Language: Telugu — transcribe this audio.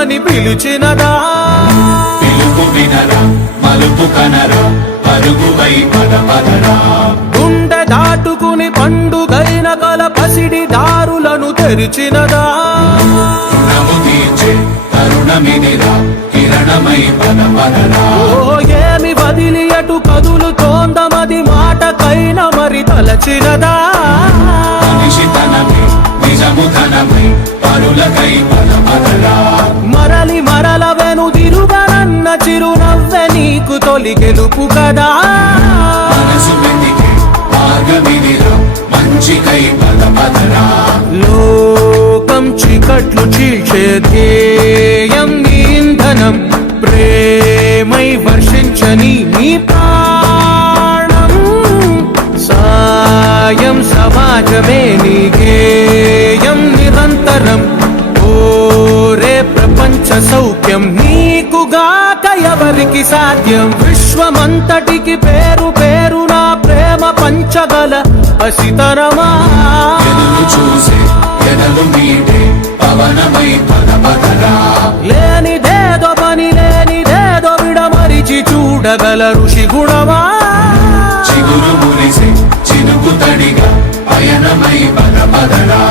అని పిలిచినదా పిలుపు వినరా మలుపు కనరా పరుగువై పద పదరా గుండె దాటుకుని పండుగైన గల పసిడి దారులను తెరిచినదా రుణము తీర్చే తరుణమిదిరా కిరణమై పద పదరా ఓ ఏమి వదిలి అటు కదులుతోందమది మాటకైన మరి తలచినదా మనిషితనమై నిజముతనమై పరులకై పద పదరా మరలి మరల వెనుదిరుగనన్న చిరునవ్వె నీకు తొలి గెలుపు కదా మనసు వెతికే మార్గమిదిరా మంచికై పద పదరా లోకం చీకట్లు చీల్చే ధ్యేయం నీ ఇంధనం ప్రేమై వర్షించని నీ ప్రాణం సాయం సమాజమే నీ గేయం నిరంతరం ఓరే ప్రపంచ సౌఖ్యం నీకుగాక ఎవరికి సాధ్యం విశ్వమంతటికి పేరు పేరు నా ప్రేమ పంచగల పసితరమా ఎదురు చూసే ఎదలు మీడే పవనమై పద పదరా లేనిదేదో పని లేనిదేదో విడమరిచి చూడగల ఋషి గుణమా చిగురు మురిసే చినుకు తడిగా పయనమై పద పదరా